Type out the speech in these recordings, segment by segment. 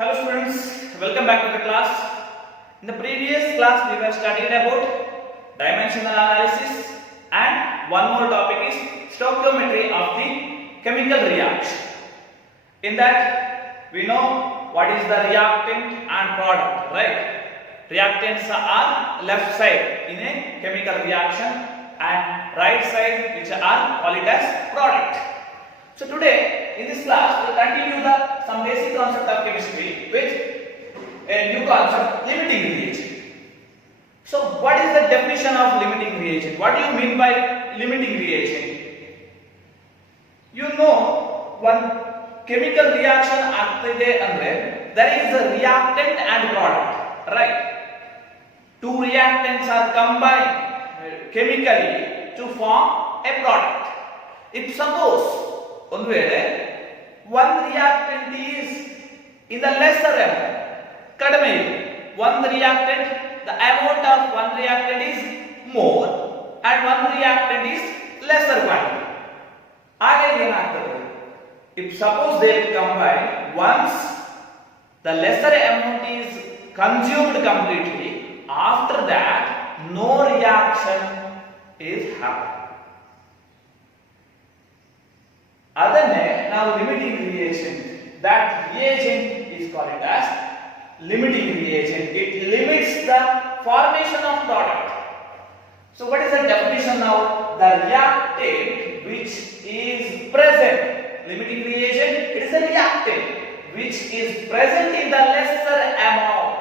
Hello students, welcome back to the class. In the previous class we were studying about dimensional analysis and one more topic is stoichiometry of the chemical reaction. In that we know what is the reactant and product, right? Reactants are left side in a chemical reaction and right side which are called as product. So today in this class we will continue some basic concept of chemistry with a new concept, limiting reagent. So what is the definition of limiting reagent? What do you mean by limiting reagent? You know one chemical reaction ಆಗ್ತಿದೆ ಅಂದ್ರೆ there is a reactant and product, right? Two reactants are combined chemically to form a product. If suppose ಒಂದು ವೇಳೆ one reactant is in the lesser amount, ಕಡಿಮೆ ಇದೆ, one reactant, the amount of one reactant is more and one reactant is lesser quantity. ಆಗ ಏನಾಗ್ತದೆ? If suppose they will combine, once the lesser amount is consumed completely, after that no reaction is happening. ಅದನ್ನೇ ನಾವು limiting reagent, that reagent is called as limiting reagent. It limits the formation of product. So what is the definition now? The reactant which is present, limiting reagent, it is a reactant which is present in the lesser amount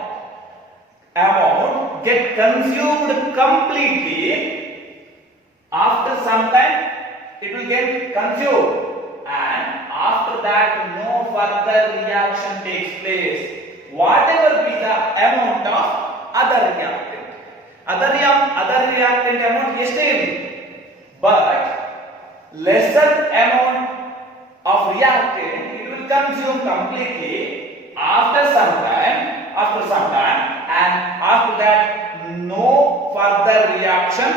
get consumed completely. After some time it will get consumed and after that no further reaction takes place, whatever be the amount of other reactant. Other reactant amount ಎಷ್ಟೇ ಇರಲಿ, but lesser amount of reactant it will consume completely after some time and after that no further reaction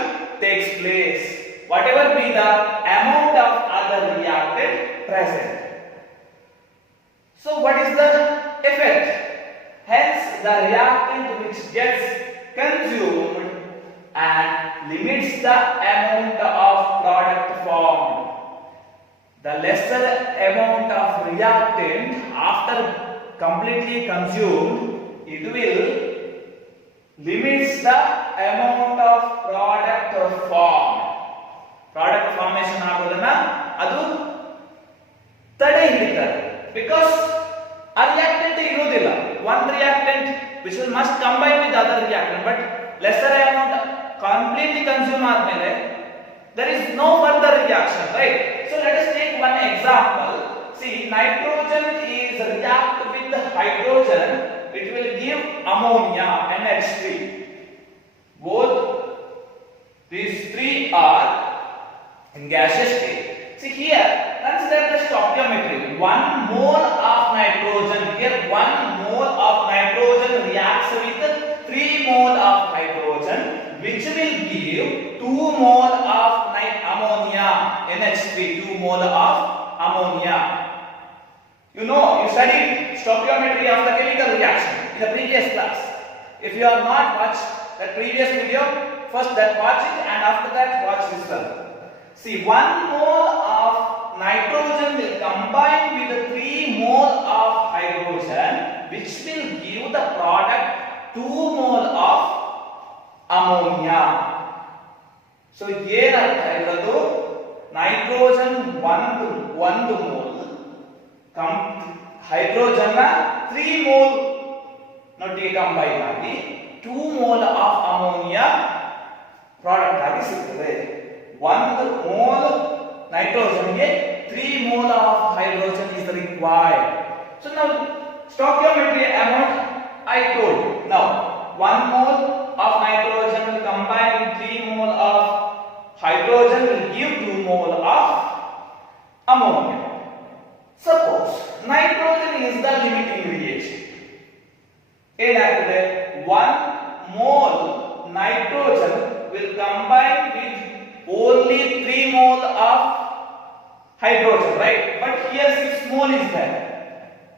takes place, whatever be the amount of other reactant present. So what is the effect? Hence the reactant which gets consumed and limits the amount of product formed. The lesser amount of reactant after completely consumed, it will limits the amount of product formed. Product formation ಆಗೋದನ್ನ ಅದು ತಡೆ ಹಿಡಿತಾರೆ, because a reactant ಇರೋದಿಲ್ಲ, one reactant which will must combine with other reactant, but lesser amount completely consume ಆದ್ಮೇಲೆ there is no further reaction, right? So let us take one example. See, nitrogen is react with hydrogen, it will give ammonia, NH3. Both these three are in gaseous state. See here, consider the stoichiometry. 1 mole of nitrogen, here 1 mole of nitrogen reacts with 3 mole of hydrogen, which will give 2 mole of ammonia, NH3, 2 mole of ammonia. You know, you studied stoichiometry of the chemical reaction in the previous class. If you have not watched that previous video, first that watch it and after that watch this one. See, 1 mole of nitrogen will combine with 3 mole of hydrogen, which will give the product 2 mole of ammonia. So ಏನರ್ಥ ಇರೋದು, nitrogen 1 mole hydrogen 3 mole ನೊಟ್ಟಿಗೆ combine ಆಗಿ 2 mole of ammonia product ಆಗಿ ಸಿಗ್ತದೆ. 1 mole nitrogen ಗೆ 3 mole of hydrogen is required. So now stoichiometry amount I told you. Now 1 mole of nitrogen will combine with 3 mole of hydrogen will give 2 mole of ammonia. Suppose nitrogen is the limiting reagent. ಏನಾಗ್ತದೆ, 1 mole nitrogen will combine with only 3 mole of hydrogen, right? But here 6 mole is there.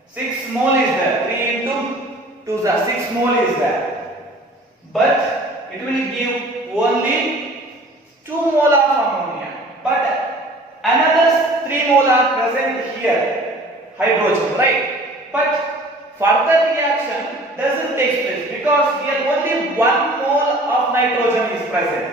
6 mole is there. 3 to the 6 mole is there, but it will give only 2 mole of ammonia, but another 3 mole are present here, hydrogen, right? But further reaction doesn't take place because here only 1 mole of nitrogen is present.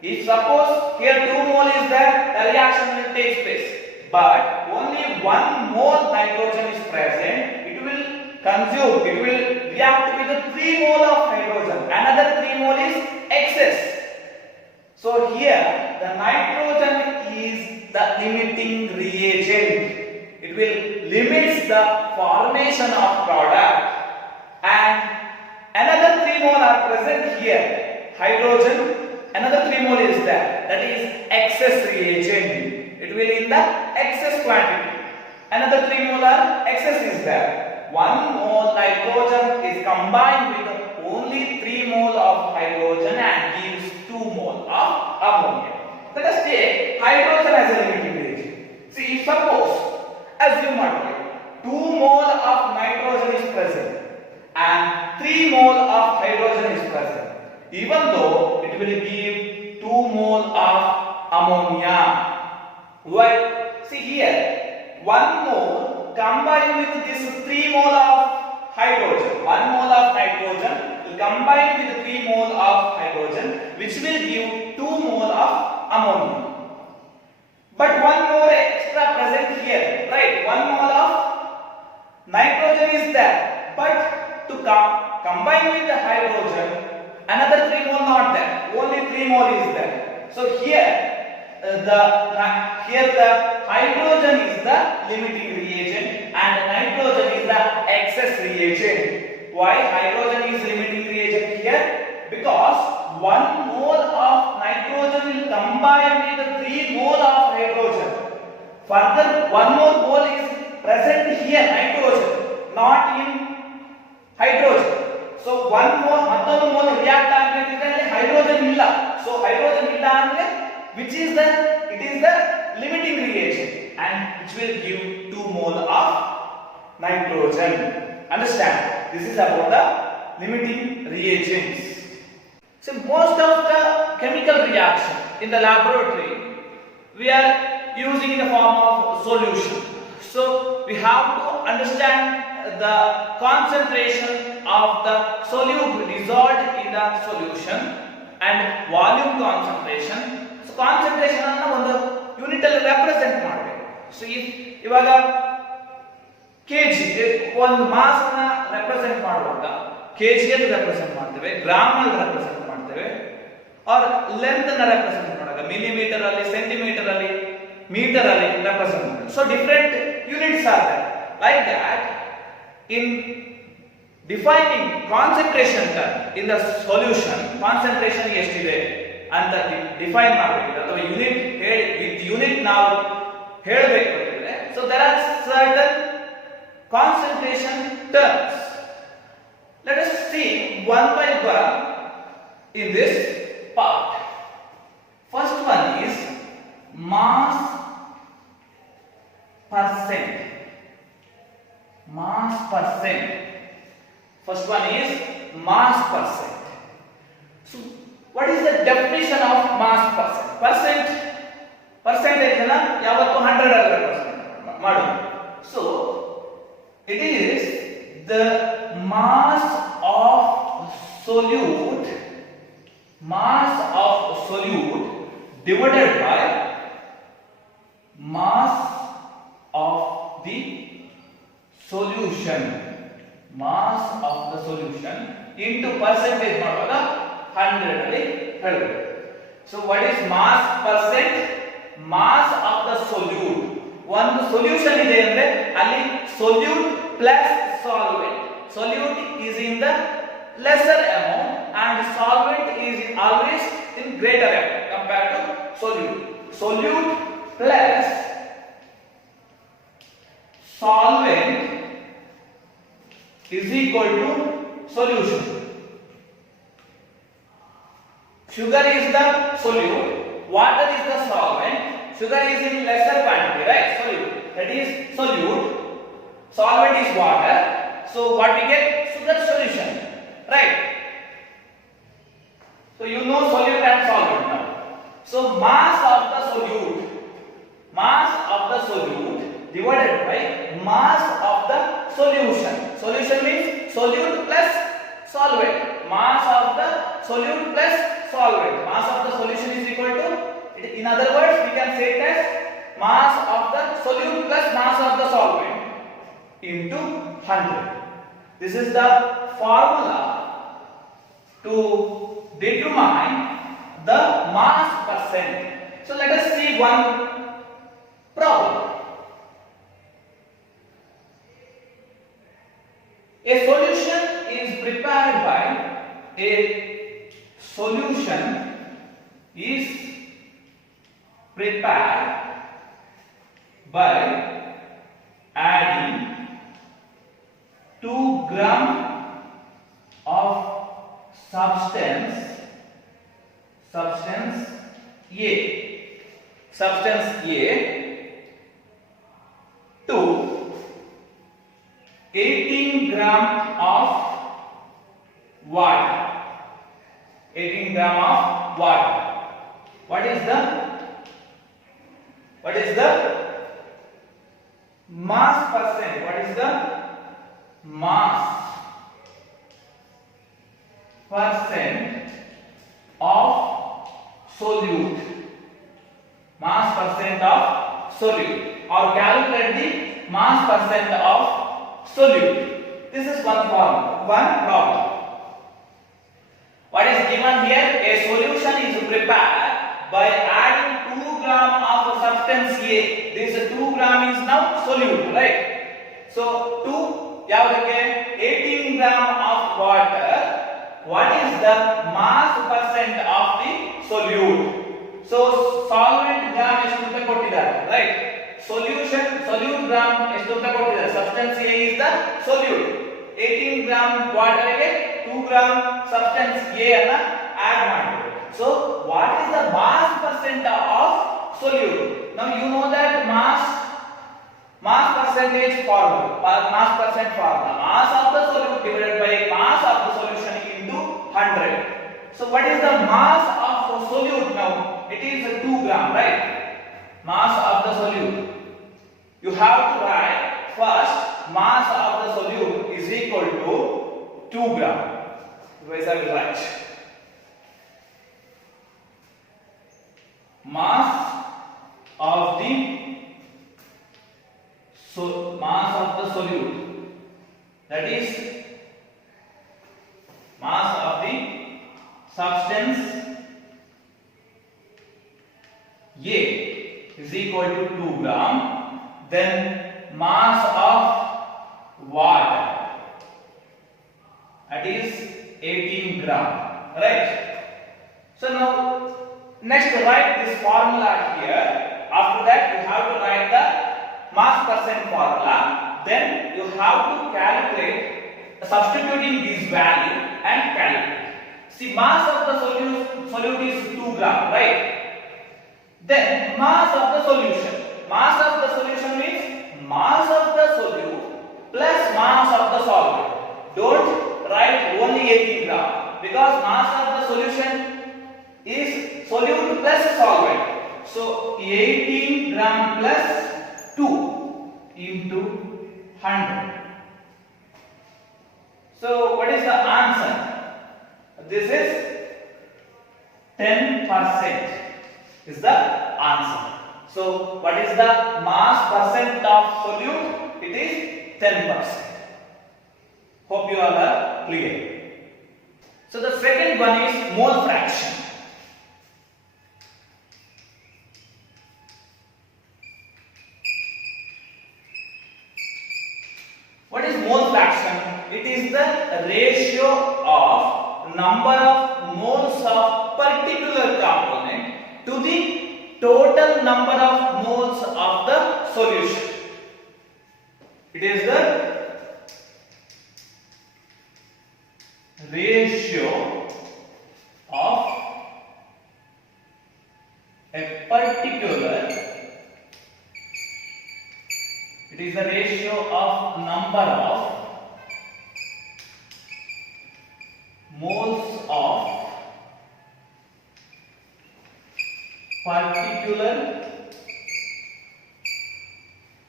If suppose here 2 mole is there, the reaction will take place. But only 1 mole nitrogen is present, it will consume, it will react with 3 mole of hydrogen. Another 3 mole is excess. So here the nitrogen is the limiting reagent. It will limit the formation of product, and another 3 mole are present here. Hydrogen, another 3 mole is there, that is excess reagent. It will in the excess quantity. Another 3 molar excess is there. 1 mole nitrogen is combined with only 3 mole of hydrogen and gives 2 mole of ammonia. Let us take hydrogen as a limiting reagent. See, suppose, assume 2 mole of nitrogen is present and 3 mole of hydrogen is present. Even though it will give 2 mole of ammonia. Why? See here, 1 mole combined with this 3 mole of hydrogen. 1 mole of nitrogen will combine with 3 mole of hydrogen, which will give 2 mole of ammonia. But 1 more extra present here, right? 1 mole of nitrogen is there, but to combine with the hydrogen, another 3 mole not there. Only 3 mole is there. So here the hydrogen is the limiting reagent and nitrogen is the excess reagent. Why hydrogen is limiting reagent here? Because 1 mole of nitrogen will combine with 3 mole of hydrogen. Further, 1 more mole is present here, nitrogen, not in hydrogen. So 1 mole mattonu mole react agbekiದ್ರೆ hydrogen illa. So hydrogen illa andre which is the, it is the limiting reagent and which will give 2 mole of nitrogen. Understand? This is about the limiting reagents. So most of the chemical reaction in the laboratory we are using in the form of solution. So we have to understand the concentration of the solute dissolved in the solution and volume concentration. Concentration ಅನ್ನು ಒಂದು unit ಅಲ್ಲಿ represent ಮಾಡಬೇಕು. So ಇವಾಗ KG ಒಂದು mass ನ represent ಮಾಡುವಾಗ KG ಅಲ್ಲಿ represent ಮಾಡ್ತೇವೆ, ಗ್ರಾಮ್ ಅಲ್ಲಿ ರೆಪ್ರೆಸೆಂಟ್ ಮಾಡ್ತೇವೆ, ಆರ್ ಲೆಂತ್ ನ ರೆಪ್ರೆಸೆಂಟ್ ಮಾಡುವಾಗ ಮಿಲಿಮೀಟರ್ ಅಲ್ಲಿ, ಸೆಂಟಿಮೀಟರ್ ಅಲ್ಲಿ, ಮೀಟರ್ ಅಲ್ಲಿ ರೆಪ್ರೆಸೆಂಟ್ ಮಾಡ್ತೇವೆ. So different units are there. Like that in defining concentration in the solution, concentration ಎಷ್ಟಿದೆ ಅಂತ ಡಿಫೈನ್ ಮಾಡಬೇಕು ಅಥವಾ ಯೂನಿಟ್ ಹೇಳಿ ವಿತ್ ಯೂನಿಟ್ ನಾವು ಹೇಳಬೇಕು ಅಂದ್ರೆ so there are certain concentration terms. Let us see one by one in this part. First one is mass percent. Mass percent. First one is mass percent. So what is the definition of mass percent? Percentage na yavattu 100 alli represent ಮಾಡೋದು. So it is the mass of solute divided by mass of the solution. Mass of the solution into percentage ಮಾಡುವಾಗ 100 ಅಲ್ಲಿ ಹೇಳಬೇಕು. So what is mass percent? Mass of the solute. ಒಂದು solution ಇದೆ ಅಂದ್ರೆ ಅಲ್ಲಿ solute plus solvent. Solute is in the lesser amount and solvent is always in greater amount compared to solute. Solute plus solvent is equal to solution. Sugar is the solute, water is the solvent. Sugar is in lesser quantity, right? Solute. That is solute. Solvent is water. So what we get? Sugar the solution, right? So you know solute and solvent now. So mass of the solute divided by mass of the solution. Solution means solute plus solvent. Mass of the solute plus solvent. Mass of the solution is equal to, in other words, we can say it as mass of the solute plus mass of the solvent into 100. This is the formula to determine the mass percent. So let us see one problem. A solution is prepared by adding 2 gram of substance A to 18 gram of water. 18 gram of water. What is the mass percent? What is the mass percent of solute? Mass percent of solute, or calculate the mass percent of solute. This is one problem. What is given here? A solution is prepared by adding 2 gram of substance A. This 2 gram is now solute, right? So 18 gram of water. What is the mass percent of the solute? So solvent gram ಎಷ್ಟು ಕೊಟ್ಟಿದ್ದಾರೆ, right? solute gram ಎಷ್ಟು ಕೊಟ್ಟಿದ್ದಾರೆ. Substance A is the solute. 18 gram water ಗೆ 2 gram substance A ಅನ್ನ add ಮಾಡಬೇಕು. So what is the mass percent of solute? Now you know that mass percentage formula. Mass percent formula. Mass of the solute divided by mass of the solution into 100. So what is the mass of solute now? It is 2 gram, right? Mass of the solute. You have to write first mass of the solute is equal to 2 gram. Otherwise I will write mass of the solute, that is mass of the substance A is equal to 2 gram. Then mass of water, that is 18 gram, right? So now next write this formula here. After that you have to write the mass percent formula. Then you have to calculate, substituting this value and calculate. See, mass of the solute is 2 gram, right? Then mass of the solution. Mass of the solution means mass of the solute plus mass of the solvent. Don't write only 18 gram, because mass of the solution is solute plus solvent. So 18 gram plus 2 into 100. So what is the answer? This is 10% is the answer. So what is the mass percent of solute? It is 10%. Hope you all are clear. So the second one is mole fraction. What is mole fraction? It is the ratio of number of moles of particular component to the total number of moles of the solution. It is the ratio of a particular, it is the ratio of number of particular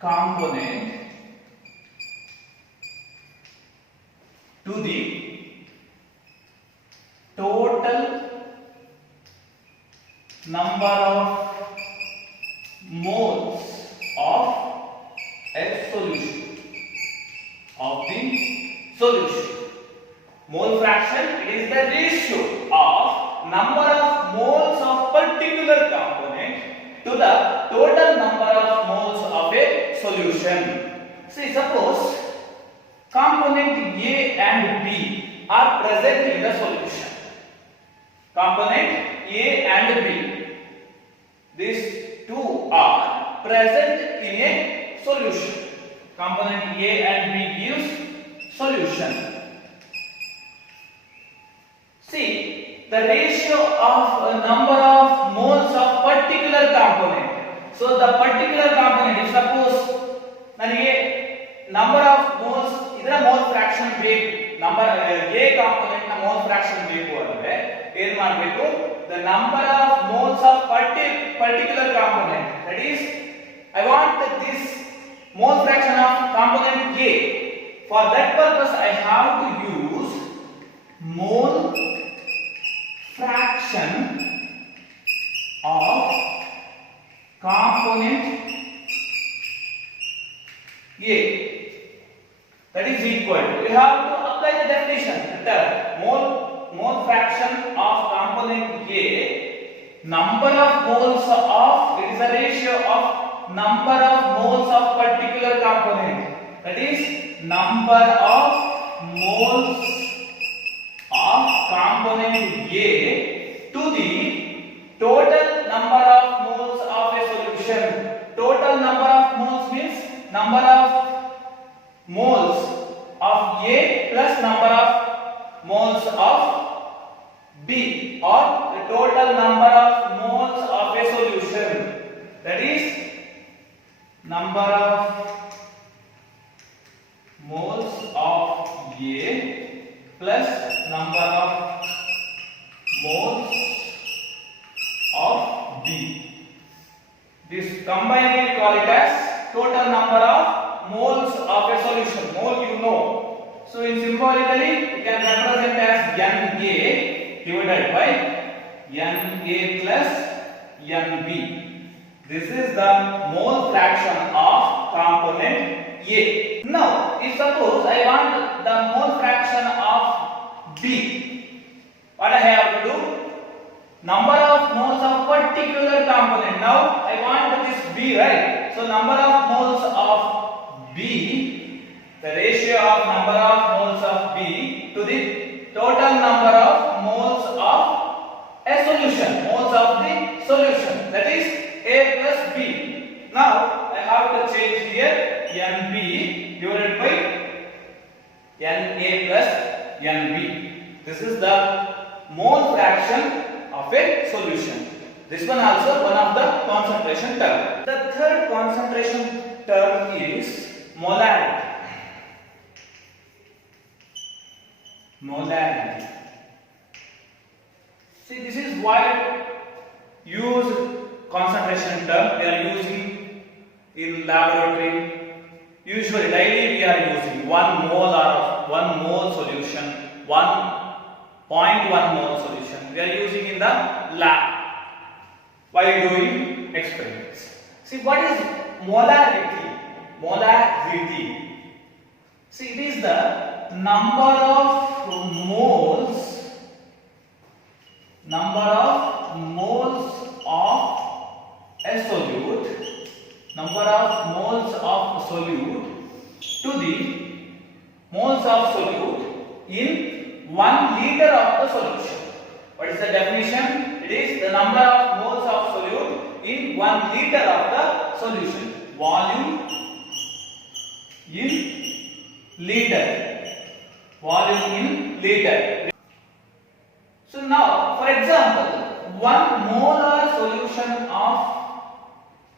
component to the total number of moles of a solution of the solution. Mole fraction, it is the ratio of number of moles of particular component to the total number of moles of a solution. See, suppose component A and B are present in the solution. Component A and B, these two are present in a solution. Component A and B gives solution. See, the ratio of number of moles of particular component. So the particular component, if suppose ನನಗೆ number of moles ಇದರ mole fraction ಬೇಕು, number A component ನ mole fraction ಬೇಕು ಅಂದ್ರೆ ಏನು ಮಾಡಬೇಕು? The number of moles of particular component, that is I want this mole fraction of component A. For that purpose I have to use mole fraction of component A. That is equal to, you have to apply the definition. The mole fraction of component A, number of moles of, it is a ratio of number of moles of particular component. That is number of moles of component A to the total number of moles of a solution. Total number of moles means number of moles of A plus number of moles of B, or the total number of moles of a solution. That is number of moles of A plus number of moles of B. This combined we call it as total number of moles of a solution. Mole you know. So in symbolically we can represent as Na divided by Na plus Nb. This is the mole fraction of component A. Now, if suppose I want the mole fraction of B, what I have to do? Number of moles of particular component. Now I want this B, right? So number of moles of B, the ratio of number of moles of B to the total number of moles of a solution. Moles of the solution. That is A plus B. Now I have to change here Nb divided by Na plus Nb. This is the mole fraction of a solution. This one also one of the concentration term. The third concentration term is molarity. Molarity. See, this is why used concentration term we are using in laboratory. Usually daily we are using 1 mole of 1 mole solution, 1.1 mole solution we are using in the lab while doing experiments. See, what is molarity? Molarity. See, it is the number of moles of a solute, number of moles of solute to the moles of solute in 1 liter of the solution. What is the definition? It is the number of moles of solute in 1 liter of the solution. Volume in liter. Volume in liter. So now, for example, 1 molar solution of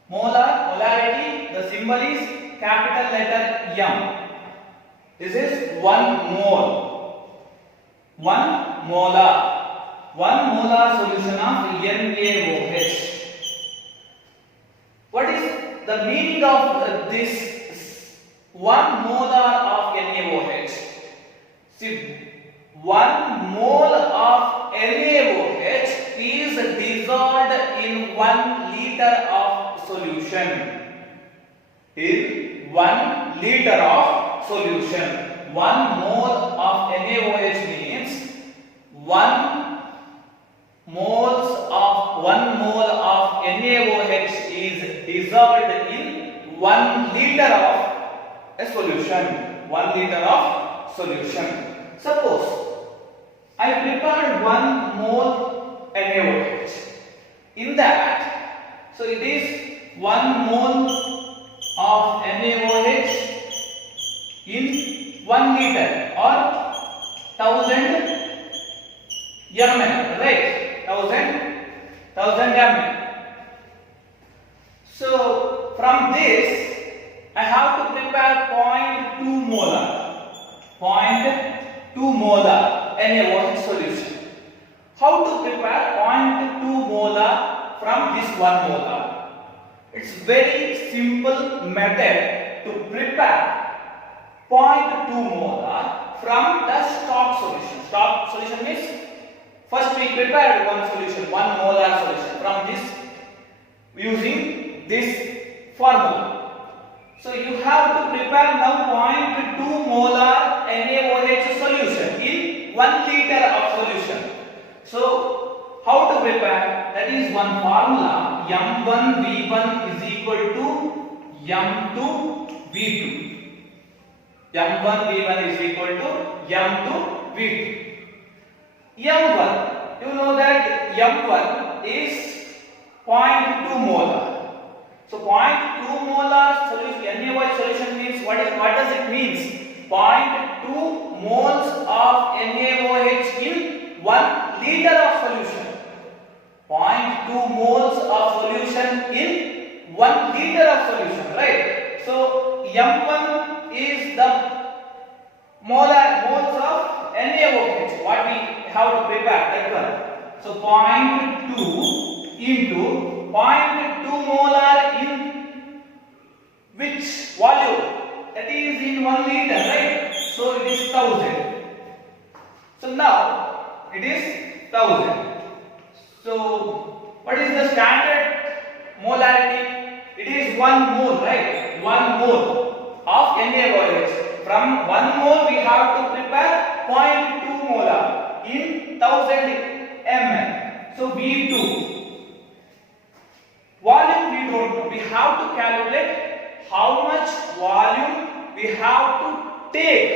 molarity, the symbol is capital letter M. This is 1 mole. 1 molar. 1 molar solution of NaOH. What is the meaning of this 1 molar of NaOH? See, 1 mole of NaOH is dissolved in 1 liter of solution. In 1 liter of solution. 1 mole of NaOH means 1 mole of NaOH is dissolved in 1 liter of a solution. 1 liter of solution. Suppose I prepared 1 mole NaOH. In that, so it is 1 mole of NaOH in 1 liter or 1000 ml, right? 1000 ml. So from this I have to prepare 0.2 molar. 0.2 molar NaOH solution. How to prepare 0.2 molar from this 1 molar? It's very simple method to prepare 0.2 molar from the stock solution. Stock solution means first we prepared one solution, 1 molar solution from this using this formula. So you have to prepare now 0.2 molar NaOH solution in 1 liter of solution. So how to prepare? That is one formula, M1V1 is equal to M2V2. M1V1 is equal to M2V2. M1, you know that M1 is 0.2 molar. So 0.2 molar solution, NaOH solution means what does it mean? 0.2 moles of NaOH in 1 liter of solution. 0.2 moles of solution in 1 liter of solution, right? So M1 is the moles of NaOH. What we have to prepare that one. So 0.2 into 0.2 molar in which volume? That is in 1 liter, right? So it is 1000. So now it is 1000. So what is the standard molarity? It is 1 mole, right? 1 mole of NaOH. From 1 mole we have to prepare 0.2 molar in 1000 ml. So V2. Volume we don't know. We have to calculate how much volume we have to take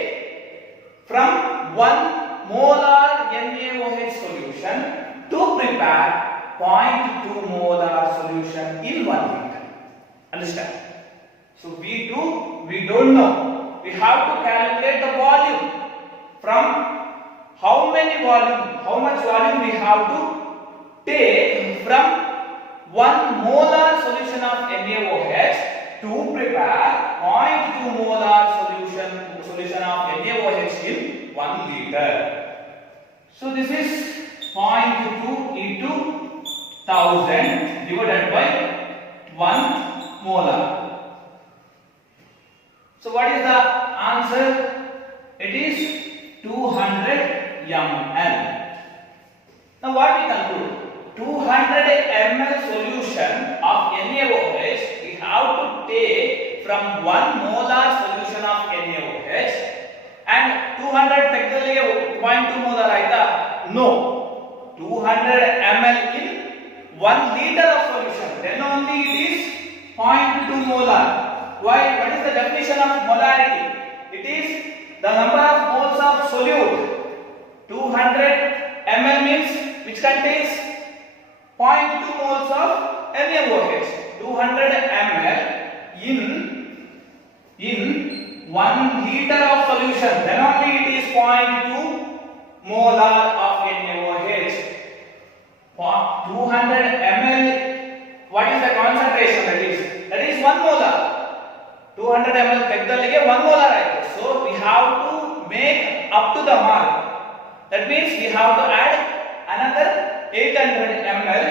from 1 molar NaOH solution to prepare 0.2 molar solution in 1 liter. Understand? So V2 we don't know. We have to calculate the volume from how much volume we have to take from 1 molar solution of NaOH to prepare 0.2 molar solution of NaOH in 1 liter. So this is 0.2 into 1000 divided by 1 molar. So what is the answer? It is 200 ml. Now what we conclude? 200 ml solution of NaOH we have to take from 1 molar solution of NaOH, and 200 technically 0.2 molar aita? No. 200 ml in 1 liter of solution. Then only it is 0.2 molar. Why? What is the definition of molarity? It is the number of moles of solute. 200 ml means which contains 0.2 moles of NaOH. 200 ml in 1 liter of solution. Then only it is 0.2 molar of NaOH. 200 ml. What is the concentration? That is 1 molar. 200 ml ತೆಗೆದಲ್ಲಿಗೆ 1 molar ಆಯಿತು. So we have to make up to the mark. That means we have to add another 800 ml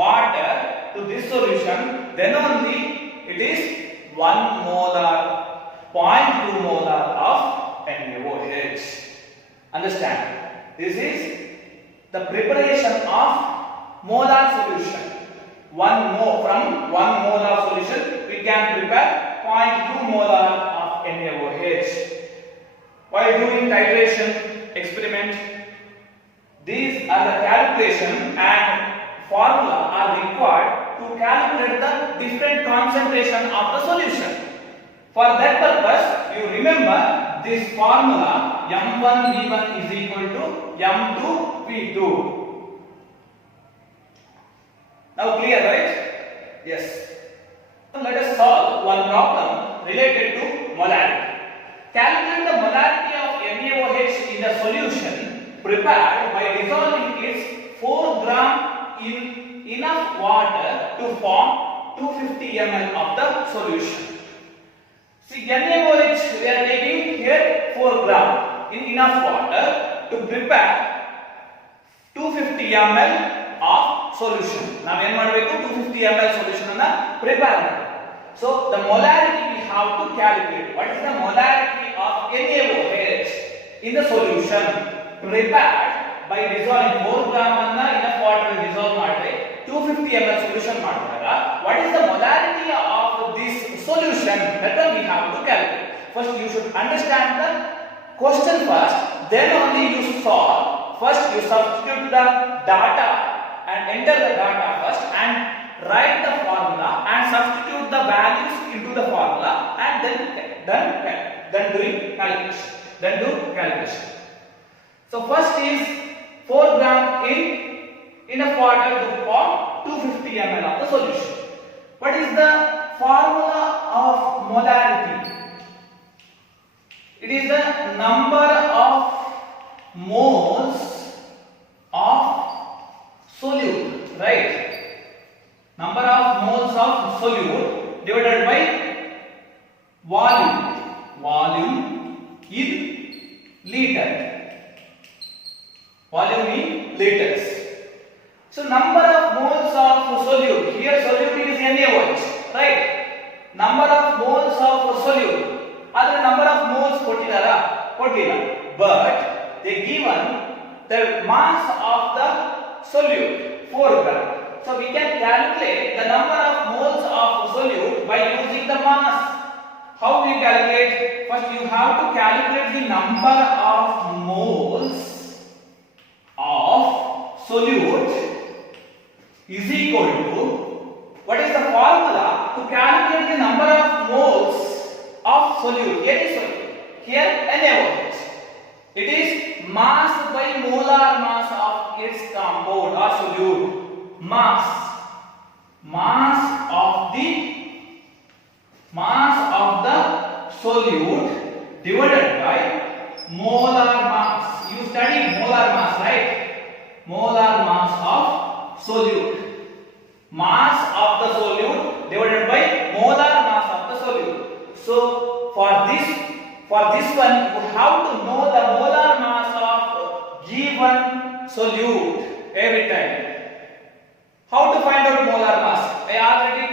water to this solution then only it is 1 molar, 0.2 molar of NaOH. Understand? This is the preparation of molar solution. From 1 molar solution we can prepare 0.2 molar of NaOH. While doing titration experiment, these are the calculation and formula are required to calculate the different concentration of the solution. For that purpose, you remember this formula M1V1 is equal to M2V2. Now clear, right? Yes. Let us solve one problem related to molarity. Calculate the molarity of NaOH in the solution prepared by dissolving its 4 gram in enough water to form 250 ml of the solution. See, NaOH we are taking here 4 gram in enough water to prepare 250 ml of solution. Now ಏನು ಮಾಡಬೇಕು 250 ml solution ಅನ್ನು prepare ಮಾಡಬೇಕು. So the molarity we have to calculate. What is the molarity of NaOH in the solution prepared by dissolving 4 gram ಅನ್ನು enough water ಅಲ್ಲಿ dissolve ಮಾಡಿದ್ರೆ 250 ml solution ಮಾಡಿದಾಗ what is the molarity of this solution that we have to calculate. First you should understand the question first, then only you solve. First you substitute the data and enter the data first and write the formula and substitute the values into the formula and then doing calculation. Then do calculation. So first is 4 gram in enough water to form 250 ml of the solution. What is the formula of molarity? It is the number of moles of solute, right? Number of moles of solute divided by volume in liter. Volume in liters. So number of moles of solute. Here solute is NaOH, right? Number of moles of solute. Other number of moles ಕೊಟ್ಟಿದ್ದಾರಾ? ಕೊಟ್ಟಿಲ್ಲ. But they given the mass of the solute 4 gram. So we can calculate the number of moles of solute by using the mass. How we calculate? First you have to calculate the number of moles of solute is equal to, what is the formula to calculate the number of moles of solute? Here is solute, here NaOH. It is mass by molar mass of its compound or solute. Mass of the solute divided by molar mass. You studied molar mass, right? Molar mass of solute. Mass of the solute divided by molar mass of the solute. So for this one you have to know the molar mass of given solute every time. How to find out molar mass? I already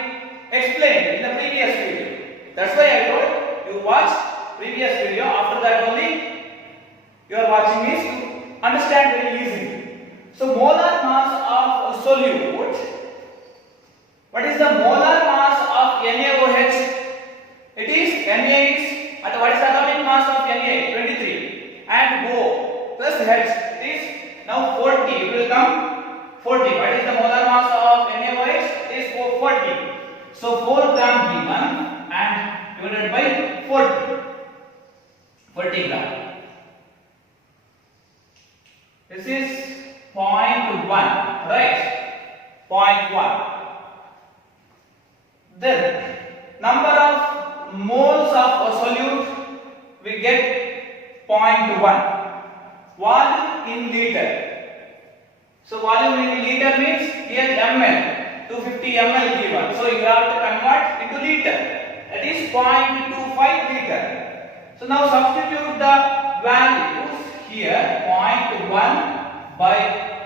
explained in the previous video. That's why I told you watch previous video. After that only you are watching is to understand very easily. So molar mass of solute. What is the molar mass of NaOH? It is Na is at what is the atomic mass of Na? 23 and O plus H is now 40. It will come 40. What is the molar mass of NaOH? Is 40. So 4 gram given and divided by 40 gram. This is 0.1, right? 0.1. Then number of moles of a solute we get 0.1. Volume in liter. So volume in liter means here ml, 250 ml given. So you have to convert into liter. That is 0.25 liter. So now substitute the values here. 0.1 by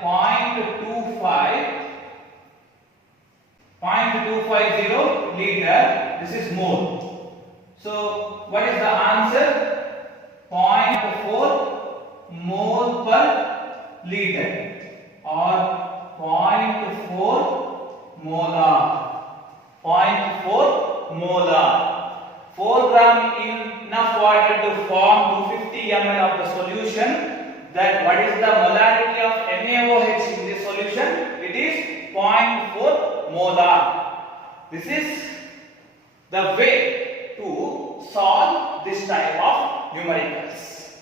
0.25 0.250 liter. This is mole. So what is the answer? 0.4 mole per liter or 0.4 molar. 0.4 molar. 4 gram enough water to form 250 ml of the solution. That what is the molarity of NaOH in this solution? It is 0.4 molar. This is the way to solve this type of numericals.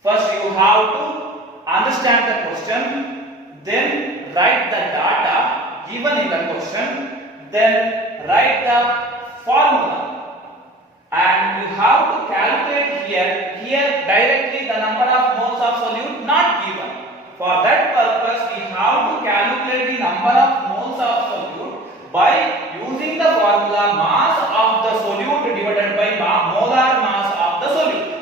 First you have to understand the question, then write the data given in the question, then write the formula, and you have to calculate here directly the number of moles of solute not given. For that purpose we have to calculate the number of moles of solute by using the formula mass of the solute divided by molar mass of the solute.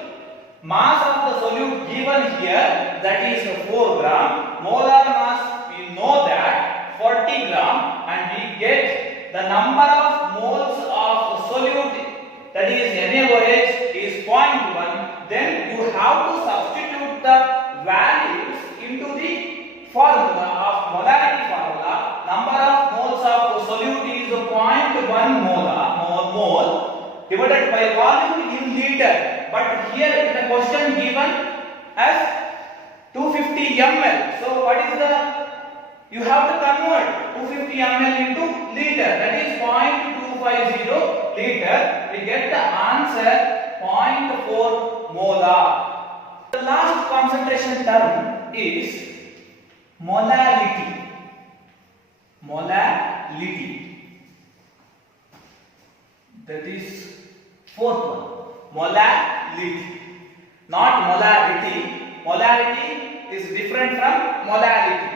Mass of the solute given here, that is 4 gram. Molar mass we know that 40 gram, and we get the number of moles of solute, that is NaOH, is 0.1. Then you have to substitute the values into the formula of molarity formula. Number of moles of solute is 0.1 mole divided by volume in liter. But here in the question given as 250 ml. So what is the, you have to convert 250 ml into liter, that is 0.250 liter. We get the answer 0.4 molar. The last concentration term is molality. Molality. That is fourth one. Molality. Not molarity. Molarity is different from molality.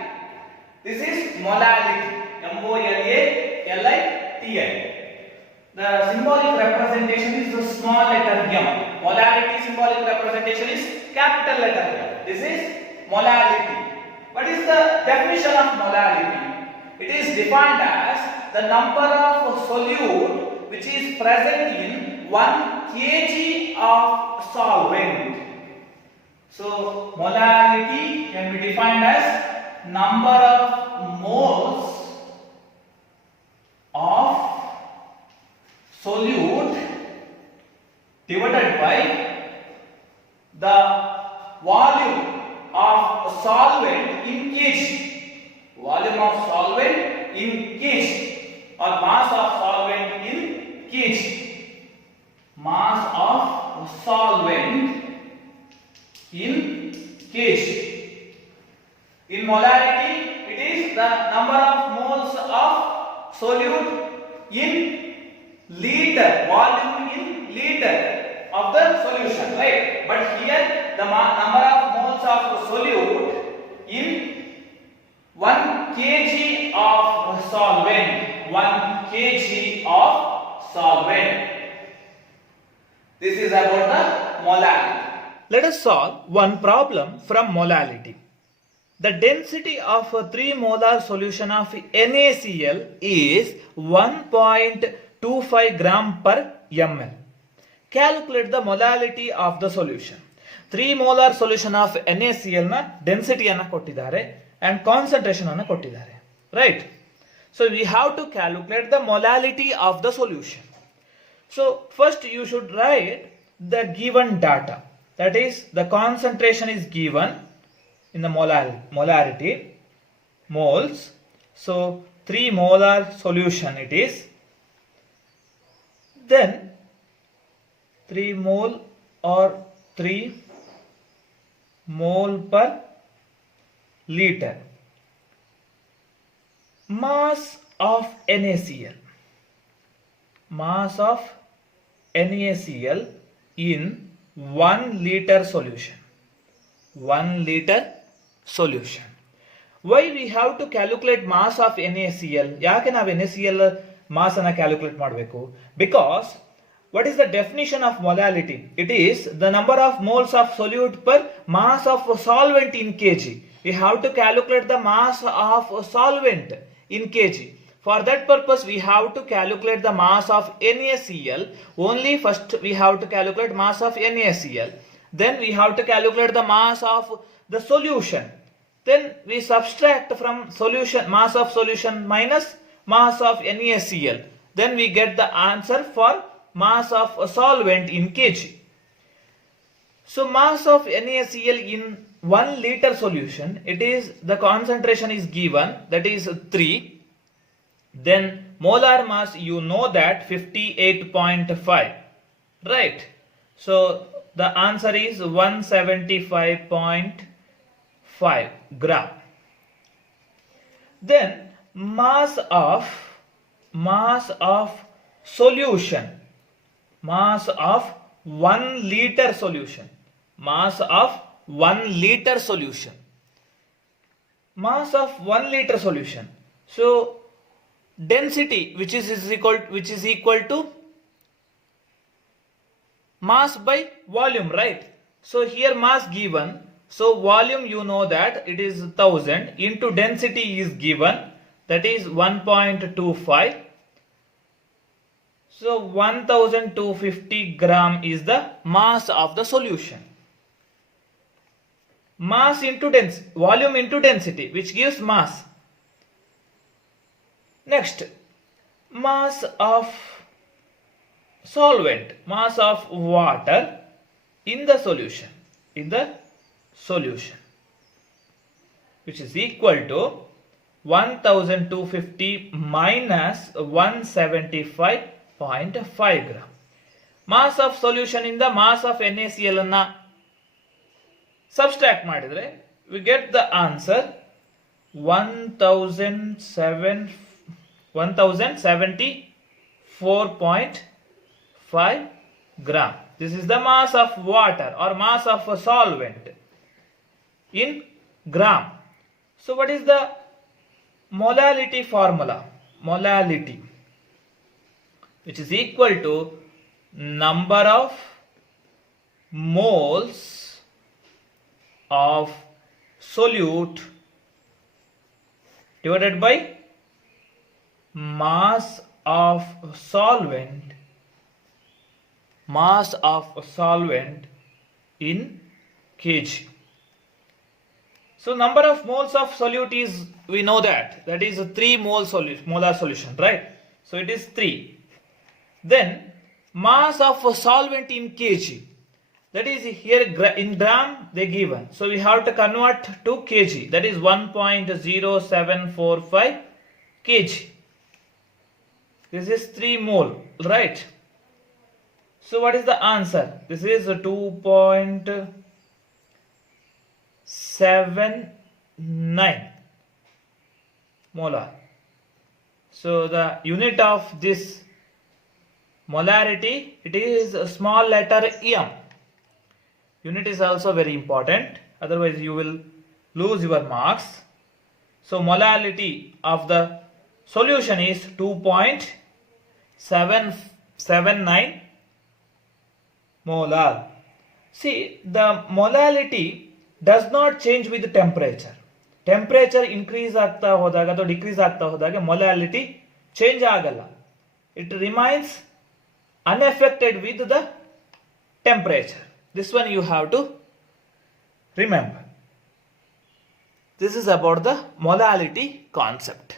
This is molality. M-O-L-A-L-I-T-I. The symbolic representation is the small letter M. Molarity symbolic representation is capital letter M. This is molality. What is the definition of molality? It is defined as the number of solute which is present in 1 kg of solvent. So molality can be defined as number of moles of solute divided by the volume of solvent in kg. Volume of solvent in kg, or mass of solvent in kg. Mass of solvent in kg. In molarity, it is the number of moles of solute in liter, volume in liter of the solution, right? But here the number of moles of solute in 1 kg of solvent. 1 kg of solvent. This is about the molality. Let us solve one problem from molality. The density of a 3 molar solution of NaCl is 1.25 gram per ml. Calculate the molality of the solution. 3 molar solution of NaCl na density anna kottidare and concentration anna kottidare, right? So we have to calculate the molality of the solution. So first you should write the given data, that is the concentration is given in the molarity, moles. So 3 molar solution it is, then 3 mole or 3 mole per liter. Mass of NaCl. Mass of NaCl in 1 liter solution. 1 liter solution. Why we have to calculate mass of NaCl? ಯಾಕೆ ನಾವು NaCl mass ಅನ್ನು calculate ಮಾಡಬೇಕು? Because what is the definition of molality? It is the number of moles of solute per mass of solvent in kg. We have to calculate the mass of solvent in kg. For that purpose, we have to calculate the mass of NaCl. Only first we have to calculate mass of NaCl. Then we have to calculate the mass of the solution. Then we subtract from solution mass of solution minus mass of NaCl. Then we get the answer for mass of a solvent in kg. So mass of NaCl in 1 liter solution, it is the concentration is given, that is 3. Then molar mass, you know that 58.5, right? So the answer is 175.5 gram. Then mass of solution, mass of 1 liter solution, mass of 1 liter solution, mass of 1 liter solution. So density which is equal to mass by volume, right? So here mass given, so volume you know that it is 1000 into density is given, that is 1.25. So 1250 gram is the mass of the solution. Mass into density, volume into density, which gives mass. Next, mass of solvent, mass of water in the solution, which is equal to 1250 minus 175.5 gram. Mass of solution in the mass of NaCl anna subtract madidre, we get the answer 1074.5 gram. This is the mass of water or mass of a solvent in gram. So what is the molality formula? Molality, which is equal to number of moles of solute divided by mass of solvent in kg. So number of moles of solute is, we know that is a 3 molar solution, right? So it is 3. Then mass of a solvent in kg, that is here in gram they given, so we have to convert to kg, that is 1.0745 kg. This is 3 mole, right? So what is the answer? This is 2.79 molar. So the unit of this molarity, it is a small letter m. Unit is also very important, otherwise you will lose your marks. So molality of the solution is 2.779 molar. See, the molality does not change with temperature. Temperature increase ಆಗ್ತಾ ಹೋದಾಗ ಅಥವಾ decrease ಆಗ್ತಾ ಹೋದಾಗ molality change ಆಗಲ್ಲ. It remains unaffected with the temperature. This one you have to remember. This is about the molality concept.